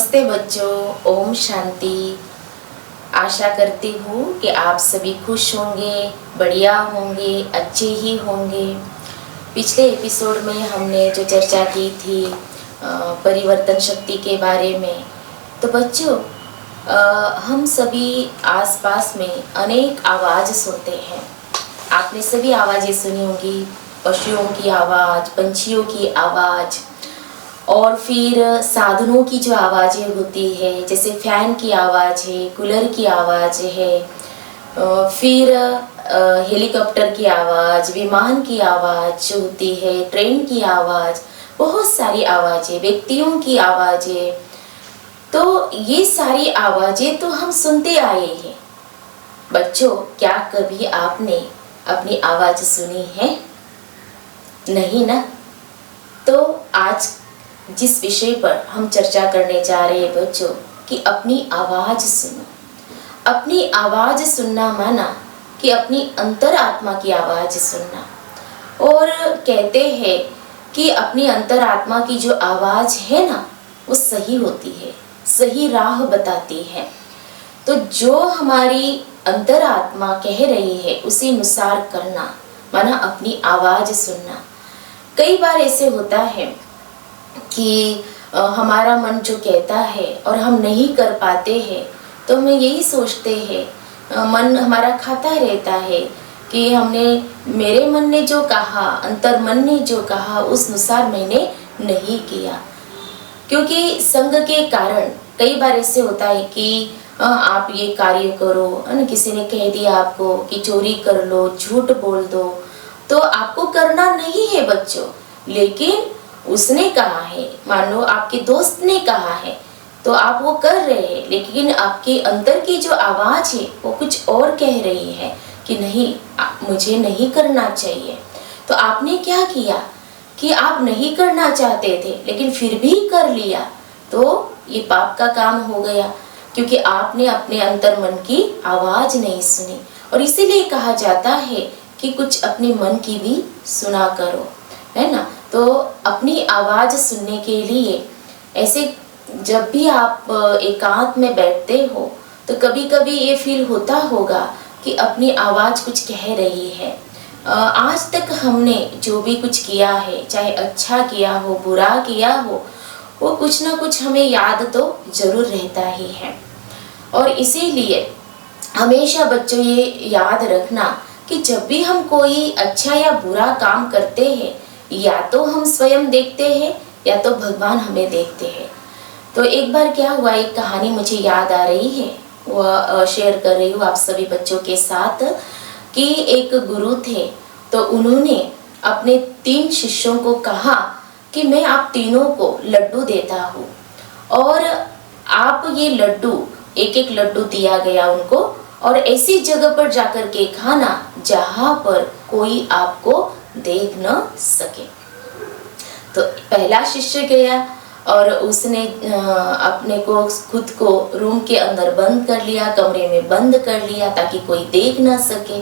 नमस्ते बच्चों, ओम शांति। आशा करती हूँ कि आप सभी खुश होंगे, बढ़िया होंगे, अच्छे ही होंगे। पिछले एपिसोड में हमने जो चर्चा की थी परिवर्तन शक्ति के बारे में। तो बच्चों, हम सभी आसपास में अनेक आवाज़ सुनते हैं। आपने सभी आवाज़ें सुनी होंगी, पशुओं की आवाज़, पंछियों की आवाज़, और फिर साधनों की जो आवाज़ें होती है, जैसे फैन की आवाज़ है, कूलर की आवाज़ है, फिर हेलीकॉप्टर की आवाज़, विमान की आवाज़ जो होती है, ट्रेन की आवाज़, बहुत सारी आवाज़ें, व्यक्तियों की आवाज़ें। तो ये सारी आवाज़ें तो हम सुनते आए हैं। बच्चों, क्या कभी आपने अपनी आवाज़ सुनी है? नहीं ना? तो आज जिस विषय पर हम चर्चा करने जा रहे हैं बच्चों, कि अपनी आवाज़ सुनो। अपनी आवाज़ सुनना माना कि अपनी अंतरात्मा की आवाज़ सुनना। और कहते हैं कि अपनी अंतरात्मा की जो आवाज़ है ना, वो सही होती है, सही राह बताती है। तो जो हमारी अंतरात्मा कह रही है उसी अनुसार करना, माना अपनी आवाज़ सुनना। कई बार ऐसे होता है कि हमारा मन जो कहता है और हम नहीं कर पाते हैं, तो हम यही सोचते हैं, मन हमारा खाता रहता है कि मेरे मन ने जो कहा, अंतर मन ने जो कहा, उस अनुसार मैंने नहीं किया। क्योंकि संग के कारण कई बार ऐसे होता है कि आप ये कार्य करो, किसी ने कह दिया आपको कि चोरी कर लो, झूठ बोल दो, तो आपको करना नहीं है बच्चों, लेकिन उसने कहा है, मान लो आपके दोस्त ने कहा है, तो आप वो कर रहे हैं, लेकिन आपके अंदर की जो आवाज़ है वो कुछ और कह रही है कि नहीं, मुझे नहीं करना चाहिए। तो आपने क्या किया कि आप नहीं करना चाहते थे लेकिन फिर भी कर लिया, तो ये पाप का काम हो गया, क्योंकि आपने अपने अंतर मन की आवाज़ नहीं सुनी। और इसीलिए कहा जाता है कि कुछ अपने मन की भी सुना करो, है ना। तो अपनी आवाज़ सुनने के लिए ऐसे जब भी आप एकांत में बैठते हो, तो कभी कभी ये फील होता होगा कि अपनी आवाज़ कुछ कह रही है। आज तक हमने जो भी कुछ किया है, चाहे अच्छा किया हो, बुरा किया हो, वो कुछ ना कुछ हमें याद तो जरूर रहता ही है। और इसीलिए हमेशा बच्चों ये याद रखना कि जब भी हम कोई अच्छा या बुरा काम करते हैं, या तो हम स्वयं देखते हैं या तो भगवान हमें देखते हैं। तो एक बार क्या हुआ, एक कहानी मुझे याद आ रही है, वो शेयर कर रही हूँ आप सभी बच्चों के साथ। कि एक गुरु थे, तो उन्होंने अपने 3 शिष्यों को कहा कि मैं आप तीनों को लड्डू देता हूँ, और आप ये लड्डू, एक एक लड्डू दिया गया उनको, और ऐसी जगह पर जाकर के खाना जहाँ पर कोई आपको देख न सके। तो पहला शिष्य गया और उसने अपने को, खुद को रूम के अंदर बंद कर लिया, कमरे में बंद कर लिया ताकि कोई देख ना सके,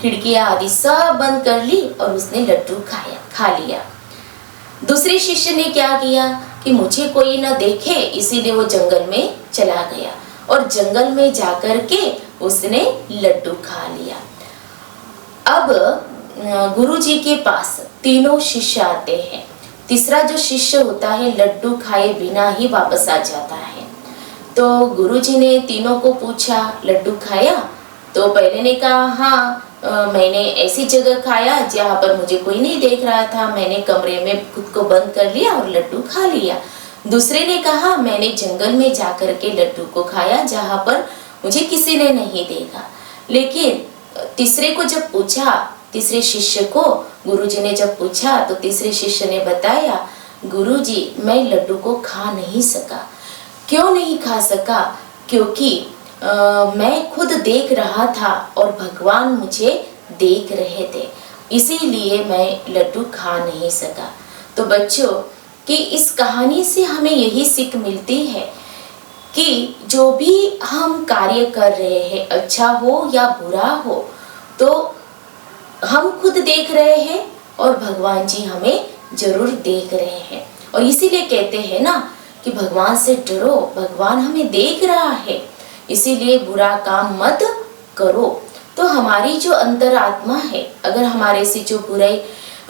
खिड़कियां आदि सब बंद कर ली और उसने लड्डू खा लिया। दूसरे शिष्य ने क्या किया कि मुझे कोई ना देखे, इसीलिए वो जंगल में चला गया और जंगल में जाकर के उसने लड्डू खा लिया। अब गुरुजी के पास तीनों शिष्य आते हैं। तीसरा जो शिष्य होता है लड्डू खाए बिना ही वापस आ जाता है। तो गुरुजी ने तीनों को पूछा, लड्डू खाया? तो पहले ने कहा हाँ, मैंने ऐसी जगह खाया जहाँ पर मुझे कोई नहीं देख रहा था, मैंने कमरे में खुद को बंद कर लिया और लड्डू खा लिया। दूसरे ने कहा मैंने जंगल में जाकर के लड्डू को खाया जहाँ पर मुझे किसी ने नहीं देखा। लेकिन तीसरे को जब पूछा, तीसरे शिष्य को गुरुजी ने जब पूछा, तो तीसरे शिष्य ने बताया, गुरुजी मैं लड्डू को खा नहीं सका। क्यों नहीं खा सका? क्योंकि मैं खुद देख रहा था और भगवान मुझे देख रहे थे, इसीलिए मैं लड्डू खा नहीं सका। तो बच्चों, कि इस कहानी से हमें यही सीख मिलती है कि जो भी हम कार्य कर रहे हैं, अच्छा हो या बुरा हो, तो हम खुद देख रहे हैं और भगवान जी हमें जरूर देख रहे हैं। और इसीलिए कहते हैं ना कि कि भगवान से डरो, भगवान हमें देख रहा है, इसीलिए बुरा काम मत करो। तो हमारी जो अंतरात्मा है, अगर हमारे से जो बुरे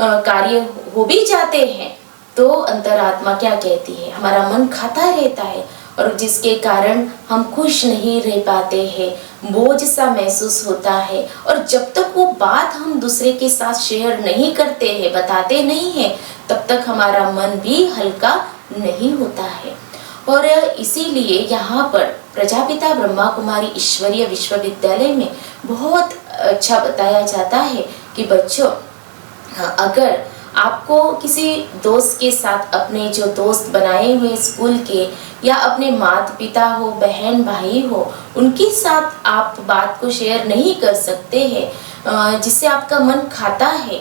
कार्य हो भी जाते हैं तो अंतरात्मा क्या कहती है, हमारा मन खाता रहता है और जिसके कारण हम खुश नहीं रह पाते हैं, बोझ सा महसूस होता है। और जब तक वो बात हम दूसरे के साथ शेयर नहीं करते हैं, बताते नहीं हैं, तब तक हमारा मन भी हल्का नहीं होता है। और इसीलिए यहाँ पर प्रजापिता ब्रह्मा कुमारी ईश्वरीय विश्वविद्यालय में बहुत अच्छा बताया जाता है कि बच्चों, अगर आपको किसी दोस्त के साथ, अपने जो दोस्त बनाए हुए स्कूल के या अपने माता पिता हो, बहन भाई हो, उनके साथ आप बात को शेयर नहीं कर सकते हैं, जिससे आपका मन खाता है,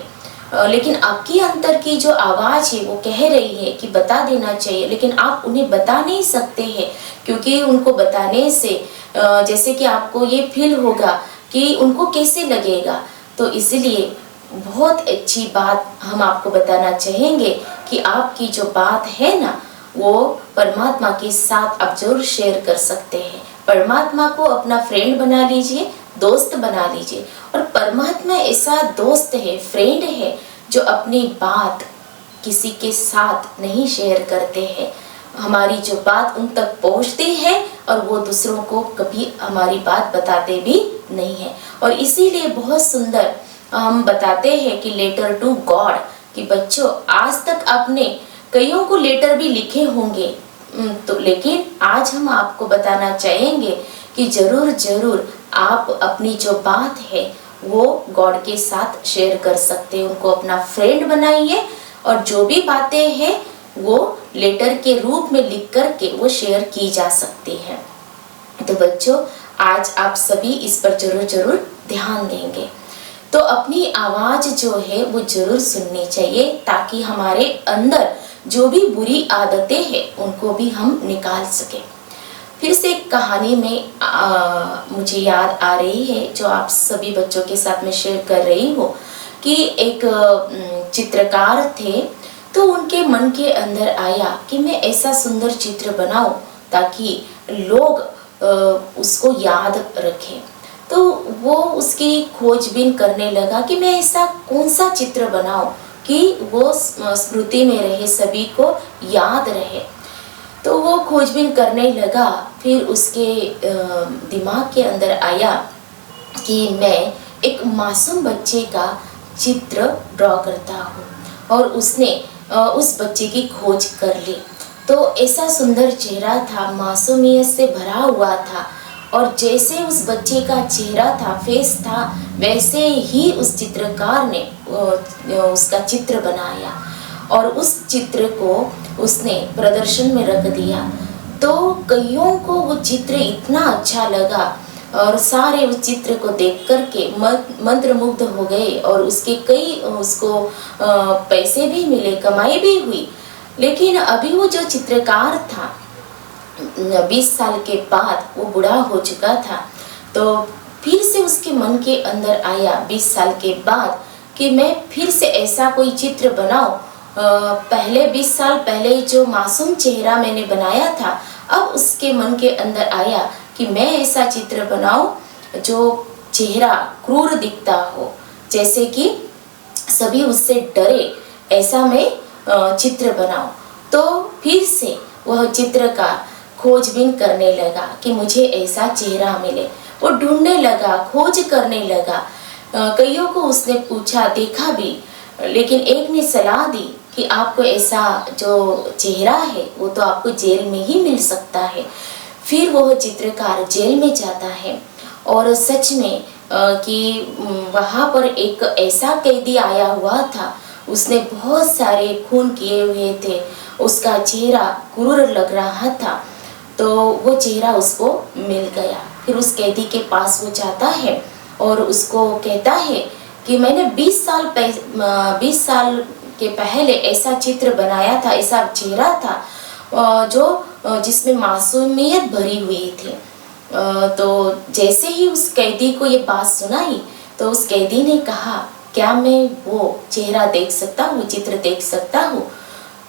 लेकिन आपकी अंतर की जो आवाज़ है वो कह रही है कि बता देना चाहिए, लेकिन आप उन्हें बता नहीं सकते हैं, क्योंकि उनको बताने से जैसे कि आपको ये फील होगा कि उनको कैसे लगेगा। तो इसलिए बहुत अच्छी बात हम आपको बताना चाहेंगे कि आपकी जो बात है ना, वो परमात्मा के साथ आप जरूर शेयर कर सकते हैं। परमात्मा को अपना फ्रेंड बना लीजिए, दोस्त बना लीजिए। और परमात्मा ऐसा दोस्त है, फ्रेंड है, जो अपनी बात किसी के साथ नहीं शेयर करते हैं। हमारी जो बात उन तक पहुंचती है और वो दूसरों को कभी हमारी बात बताते भी नहीं है। और इसीलिए बहुत सुंदर हम बताते हैं कि लेटर टू गॉड, कि बच्चों आज तक आपने कईयों को लेटर भी लिखे होंगे, तो लेकिन आज हम आपको बताना चाहेंगे कि जरूर जरूर आप अपनी जो बात है वो गॉड के साथ शेयर कर सकते हैं। उनको अपना फ्रेंड बनाइए और जो भी बातें हैं वो लेटर के रूप में लिख करके वो शेयर की जा सकती है। तो बच्चों, आज आप सभी इस पर जरूर जरूर ध्यान देंगे। तो अपनी आवाज जो है वो जरूर सुननी चाहिए, ताकि हमारे अंदर जो भी बुरी आदतें हैं उनको भी हम निकाल सकें। फिर से एक कहानी में मुझे याद आ रही है, जो आप सभी बच्चों के साथ में शेयर कर रही हूँ, कि एक चित्रकार थे। तो उनके मन के अंदर आया कि मैं ऐसा सुंदर चित्र बनाऊं ताकि लोग उसको याद रखें। तो वो उसकी खोजबीन करने लगा कि मैं ऐसा कौन सा चित्र बनाऊं कि वो स्मृति में रहे, सभी को याद रहे। तो वो खोजबीन करने लगा। फिर उसके दिमाग के अंदर आया कि मैं एक मासूम बच्चे का चित्र ड्रॉ करता हूँ, और उसने उस बच्चे की खोज कर ली। तो ऐसा सुंदर चेहरा था, मासूमियत से भरा हुआ था, और जैसे उस बच्चे का चेहरा था, फेस था, वैसे ही उस चित्रकार ने उसका चित्र बनाया और उस चित्र को उसने प्रदर्शन में रख दिया। तो कईयों को वो चित्र इतना अच्छा लगा और सारे उस चित्र को देख करके मंत्रमुग्ध हो गए, और उसके कई उसको पैसे भी मिले, कमाई भी हुई। लेकिन अभी वो जो चित्रकार था, 20 साल के बाद वो बूढ़ा हो चुका था। तो फिर से उसके मन के अंदर आया 20 साल के बाद कि मैं फिर से ऐसा कोई चित्र बनाऊं। पहले 20 साल पहले जो मासूम चेहरा मैंने बनाया था, अब उसके मन के अंदर आया कि मैं ऐसा चित्र बनाऊं जो चेहरा क्रूर दिखता हो, जैसे कि सभी उससे डरे, ऐसा मैं चित्र बनाऊं। तो फिर से वह चित्रकार खोजबीन करने लगा कि मुझे ऐसा चेहरा मिले। वो ढूंढने लगा, खोज करने लगा। कईयों को उसने पूछा, देखा भी, लेकिन एक ने सलाह दी कि आपको ऐसा जो चेहरा है वो तो आपको जेल में ही मिल सकता है। फिर वह चित्रकार जेल में जाता है, और सच में कि वहाँ पर एक ऐसा कैदी आया हुआ था, उसने बहुत सारे खून किए हुए थे, उसका चेहरा क्रूर लग रहा था। तो वो चेहरा उसको मिल गया। फिर उस कैदी के पास वो जाता है और उसको कहता है कि मैंने 20 साल के पहले ऐसा चित्र बनाया था, ऐसा चेहरा था जो जिसमें मासूमियत भरी हुई थी। तो जैसे ही उस कैदी को ये बात सुनाई, तो उस कैदी ने कहा, क्या मैं वो चेहरा देख सकता हूँ, चित्र देख सकता हूँ?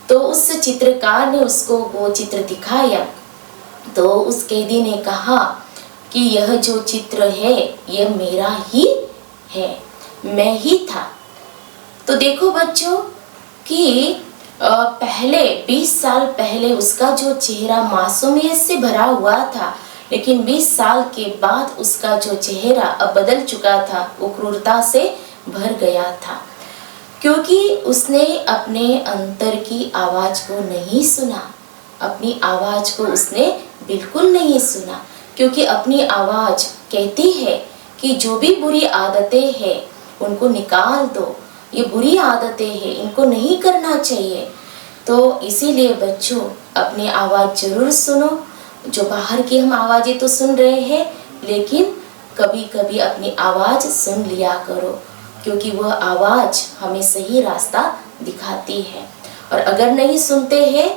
तो उस चित्रकार ने उसको वो चित्र दिखाया, तो उस कैदी ने कहा कि यह जो चित्र है यह मेरा ही है, मैं ही था। तो देखो बच्चों कि पहले 20 साल पहले उसका जो चेहरा मासूमियत से भरा हुआ था, लेकिन 20 साल के बाद उसका जो चेहरा अब बदल चुका था, वो क्रूरता से भर गया था, क्योंकि उसने अपने अंतर की आवाज को नहीं सुना। अपनी आवाज को उसने बिल्कुल नहीं सुना, क्योंकि अपनी आवाज कहती है कि जो भी बुरी आदतें हैं उनको निकाल दो, ये बुरी आदतें हैं, इनको नहीं करना चाहिए। तो इसीलिए बच्चों अपनी आवाज जरूर सुनो। जो बाहर की हम आवाजें तो सुन रहे हैं, लेकिन कभी कभी अपनी आवाज सुन लिया करो, क्योंकि वह आवाज हमें सही रास्ता दिखाती है। और अगर नहीं सुनते हैं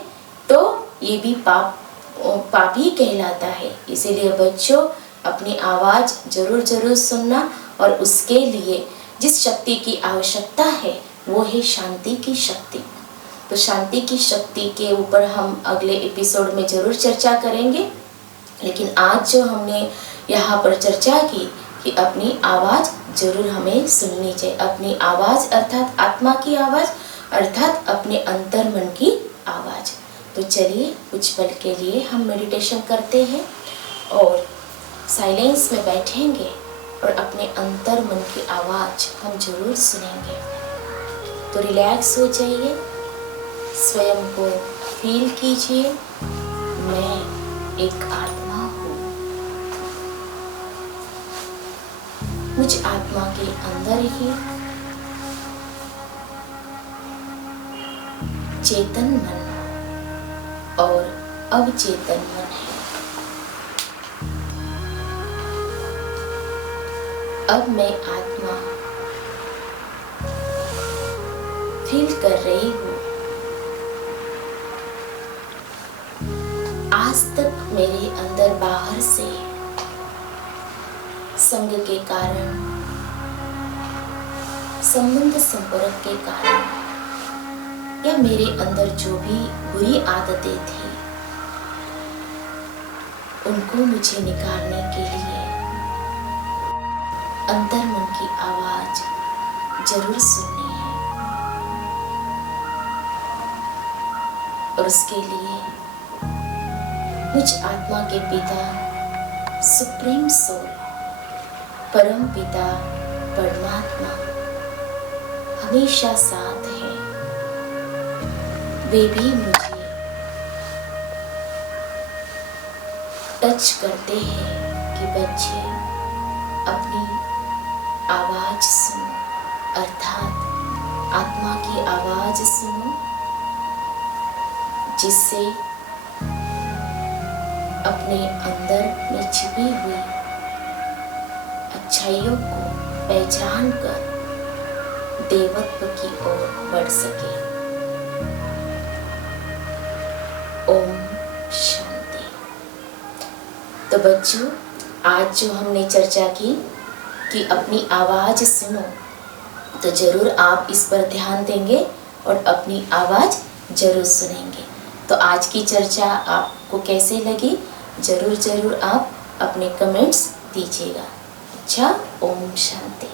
तो ये भी पाप ही कहलाता है। इसीलिए बच्चों अपनी आवाज जरूर जरूर सुनना, और उसके लिए जिस शक्ति की आवश्यकता है वो है शांति की शक्ति। तो शांति की शक्ति के ऊपर हम अगले एपिसोड में जरूर चर्चा करेंगे, लेकिन आज जो हमने यहाँ पर चर्चा की कि अपनी आवाज जरूर हमें सुननी चाहिए। अपनी आवाज अर्थात आत्मा की आवाज, अर्थात अपने अंतर मन की आवाज। तो चलिए कुछ पल के लिए हम मेडिटेशन करते हैं और साइलेंस में बैठेंगे और अपने अंतर मन की आवाज हम जरूर सुनेंगे। तो रिलैक्स हो जाइए, स्वयं को फील कीजिए, मैं एक आत्मा हूँ। मुझ आत्मा के अंदर ही चेतन मन और अवचेतन मन है। अब मैं आत्मा फील कर रही हूँ। आज तक मेरे अंदर बाहर से संग के कारण, संबंध संपर्क के कारण, या मेरे अंदर जो भी बुरी आदतें थी उनको मुझे निकालने के लिए अंतर मन की आवाज जरूर सुननी है। और उसके लिए मुझ आत्मा के पिता सुप्रीम सोल, परम पिता परमात्मा हमेशा साथ है। वे भी मुझे टच करते हैं कि बच्चे अपनी आवाज सुनो, अर्थात आत्मा की आवाज सुनो, जिससे अपने अंदर में छिपी हुई अच्छाइयों को पहचान कर देवत्व की ओर बढ़ सके। ओम शांति। तो बच्चों आज जो हमने चर्चा की कि अपनी आवाज सुनो, तो जरूर आप इस पर ध्यान देंगे और अपनी आवाज जरूर सुनेंगे। तो आज की चर्चा आपको कैसे लगी जरूर आप अपने कमेंट्स दीजिएगा। अच्छा, ओम शांति।